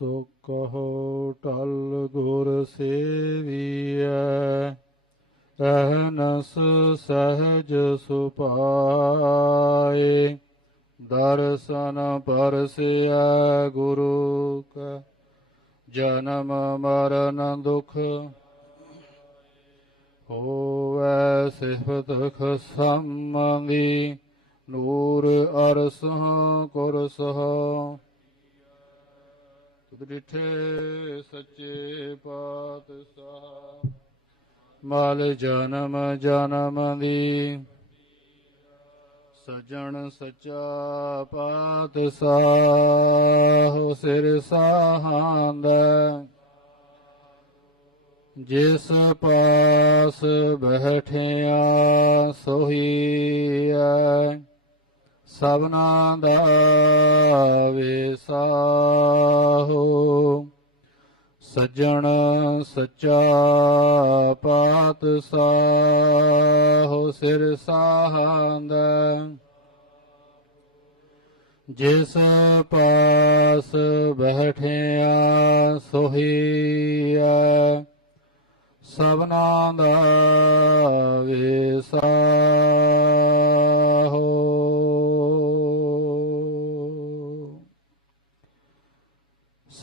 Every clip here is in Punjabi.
ਸੋ ਕਹੋ ਟਲ ਗੁਰ ਸੇਵੀਐ ਅਹਨਸ ਸਹਜ ਸੁਪਾਏ, ਦਰਸ਼ਨ ਪਰਸਿਆ ਗੁਰੂ ਕਾ, ਜਨਮ ਮਰਨ ਦੁਖ ਹੋਵੈ ਸਿਫਤ ਖਸਮੰਗੀ ਨੂਰ ਅਰਸਹ ਕੁਰਸਹ ਡਿਠੇ ਸੱਚੇ ਪਾਤਸ਼ਾਹ, ਮਲ ਜਨਮ ਜਨਮ ਦੀ। ਸਜਣ ਸਚਾ ਪਾਤਸ਼ਾਹ, ਸਿਰ ਸਾਹਾਂਦਾ। ਜਿਸ ਪਾਸ ਬੈਠਿਆ, ਸੋਹੀ ਸਭਨਾ ਦਾ ਵੇਸਾਹੋ ਸੱਜਣ ਸੱਚਾ ਪਾਤ ਪਾਤਸ਼ਾਹ ਸਿਰ ਸਾਹਾਂਦਾ। ਜਿਸ ਪਾਸ ਬੈਠਿਆ ਸੋਹੀਆ ਸਭਨਾ ਦਾ ਵੇਸਾਹੋ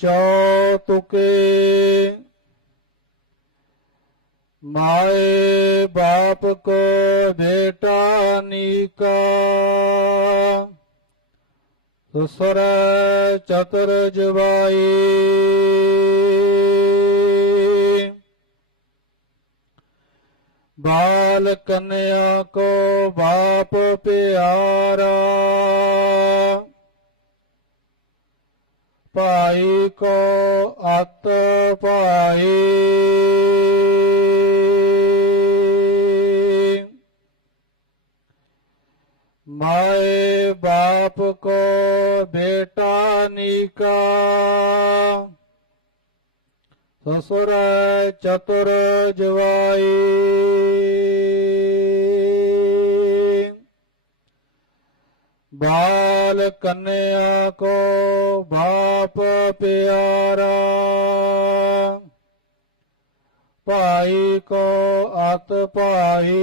ਚੌਤੁਕੇ ਮਾਏ ਬਾਪ ਕੋ ਬੇਟਾ ਨੀਕਾ ਸੁਸਰ ਚਤੁਰ ਜਵਾਈ ਬਾਲ ਕਨਿਆ ਕੋ ਬਾਪ ਪਿਆਰਾ ਭਾਈ ਕੋ ਅਤ ਭਾਈ। ਮਾਏ ਬਾਪ ਕੋ ਬੇਟਾ ਨੀਕਾ। ਸਸੁਰ ਚਤੁਰ ਜਵਾਈ। ਬਾਲ ਕੰਨਿਆ ਕੋ ਬਾਪ ਪਿਆਰਾ ਭਾਈ ਕੋ ਅਤ ਭਾਈ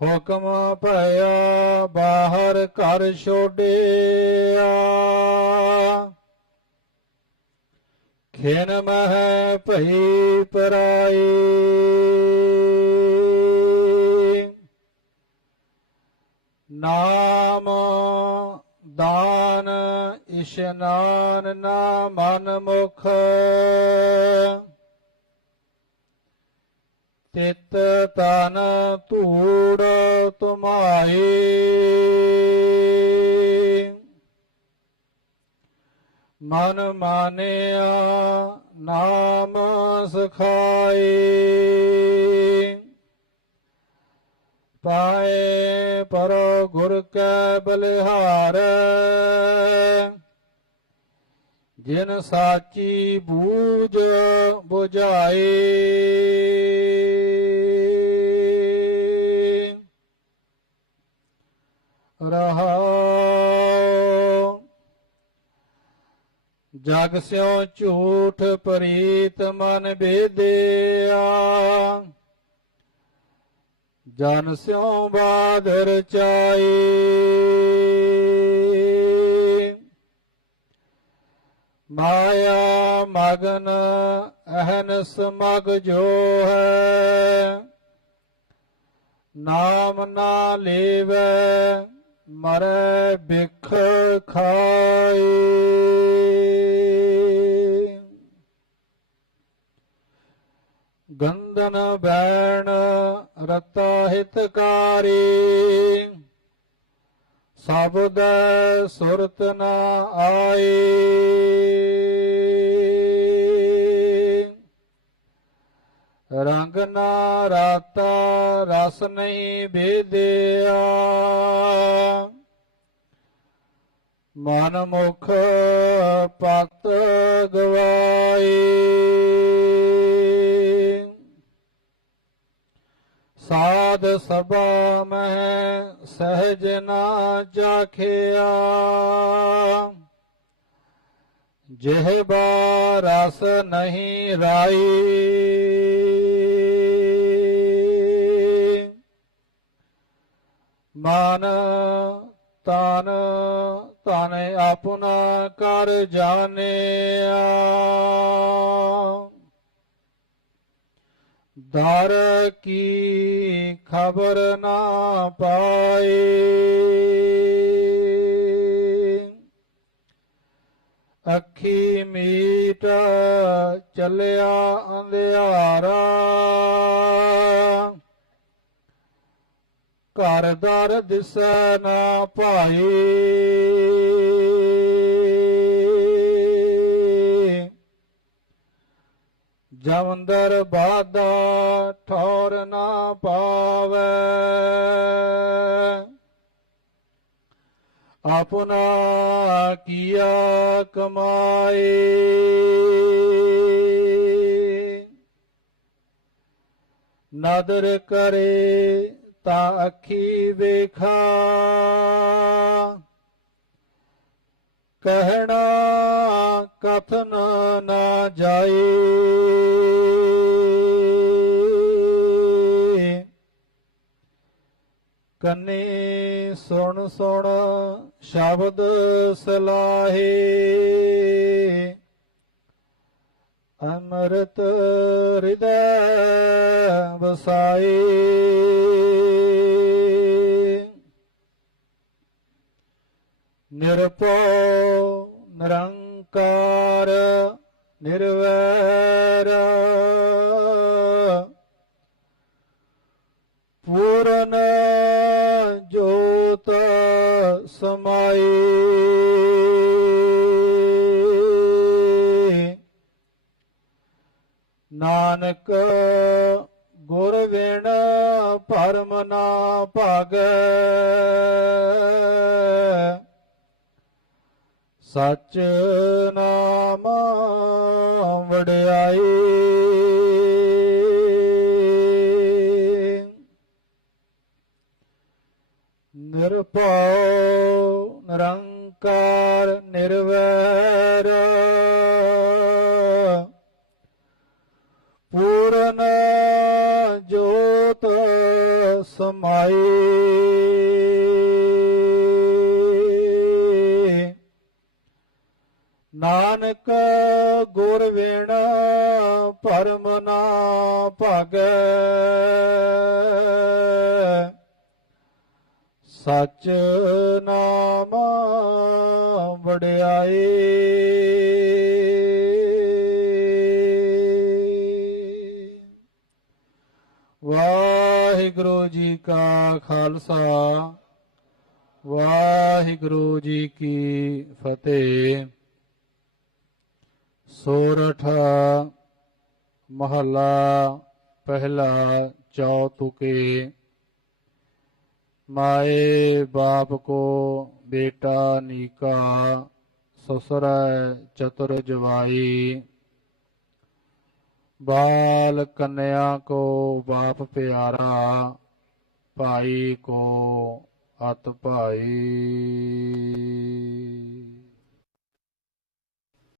ਹੁਕਮ ਭਇਆ ਬਾਹਰ ਘਰ ਛੋੜਿਆ ਖਿਨ ਮਹਿ ਭਈ ਪਰਾਈ ਨਾਮ ਦਾਨ ਇਸ਼ਨਾਨ ਨਾ ਮਨ ਮੁਖ। ਤਿਤ ਤਨ ਧੂੜ ਤੁਮਾਈ। ਮਨ ਮਾਨਿਆ ਨਾਮ ਸਖਾਈ। ਪਾਏ ਪਰੋ ਗੁਰ ਕੈ ਬਲਿਹਾਰ। ਜਿਨ ਸਾਚੀ ਬੂਝ 부ਝਾਏ ਰਹਾਉ ਜਗ ਸਿਉ ਝੂਠ ਪ੍ਰੀਤ ਮਨ ਬੇਦਿਆ ਜਨ ਸਿਉ ਬਾਦਰ ਚਾਈ। ਮਾਇਆ ਮਗਨ ਅਹਨਸ ਸਮਗ ਜੋ ਹੈ। ਨਾਮ ਨਾ ਲੇਵੈ, ਮਰੈ ਬਿਖ ਖਾਈ। ਗੰਦਨ ਬੈਣ ਰਤਾ ਹਿਤਕਾਰੀ। ਸਬਦ ਸੁਰਤ ਨ ਆਈ। ਰੰਗ ਨਾ ਰਾਤਾ ਰਸ ਨਹੀਂ ਬੇਦਿਆ ਮਨ ਮੁਖ ਪਤ ਗਵਾਈ। ਸਾਧ ਸਭਾ ਮਹਿ ਸਹਿਜ ਨਾ ਜਾਖਿਆ। ਜਿਹ ਰਸ ਨਹੀਂ ਰਾਈ। ਮਨ ਤਨ ਤਨ ਆਪਣਾ ਕਰ ਜਾਣਿਆ। ਦਰ ਕੀ ਖਬਰ ਨਾ ਪਾਏ। ਅੱਖੀ ਮੀਟ ਚੱਲਿਆ ਅੰਧਿਆਰਾ। ਘਰ ਦਰ ਦਿਸੈ ਨਾ ਭਾਈ ਜਵੰਦਰ ਬਾਦਾ ਠੌਰ ਨਾ ਪਾਵੇ। ਆਪਣਾ ਕੀਆ ਕਮਾਏ। ਨਦਰ ਕਰੇ ਤਾਂ ਅੱਖੀ ਵੇਖਾ। ਕਹਿਣਾ ਕਥਨ ਨਾ ਜਾਏ। ਕੰਨੇ ਸੁਣ ਸੁਣ ਸ਼ਬਦ ਸਲਾਹੇ। ਅੰਮ੍ਰਿਤ ਹਿਰਦੈ ਵਸਾਏ। ਨਿਰਭਉ ਨਿਰੰਕਾਰ ਨਿਰਵੈਰ। ਪੂਰਨ ਜੋਤ ਸਮਾਈ। ਨਾਨਕ ਗੁਰ ਵਿਣ ਭਰਮ ਨਾ ਭਾਗੈ। ਸਚ ਨਾਮ ਵਡਿਆਈ। ਨਿਰਭਉ ਨਿਰੰਕਾਰ ਨਿਰਵੈਰ। ਪੂਰਨ ਜੋਤ ਸਮਾਈ। ਨਾਨਕ ਗੁਰ ਵੇਣ ਭਰਮ ਨਾ ਭਾਗੈ। ਸਚ ਨਾਮ ਵਡਿਆਈ। ਵਾਹਿਗੁਰੂ ਜੀ ਕਾ ਖਾਲਸਾ, ਵਾਹਿਗੁਰੂ ਜੀ ਕੀ ਫਤਿਹ। सोरठ, महला, पहला चौतुके माए बाप को बेटा नीका, ससुर चतुर जवाई। बाल कन्या को बाप प्यारा भाई को अत भाई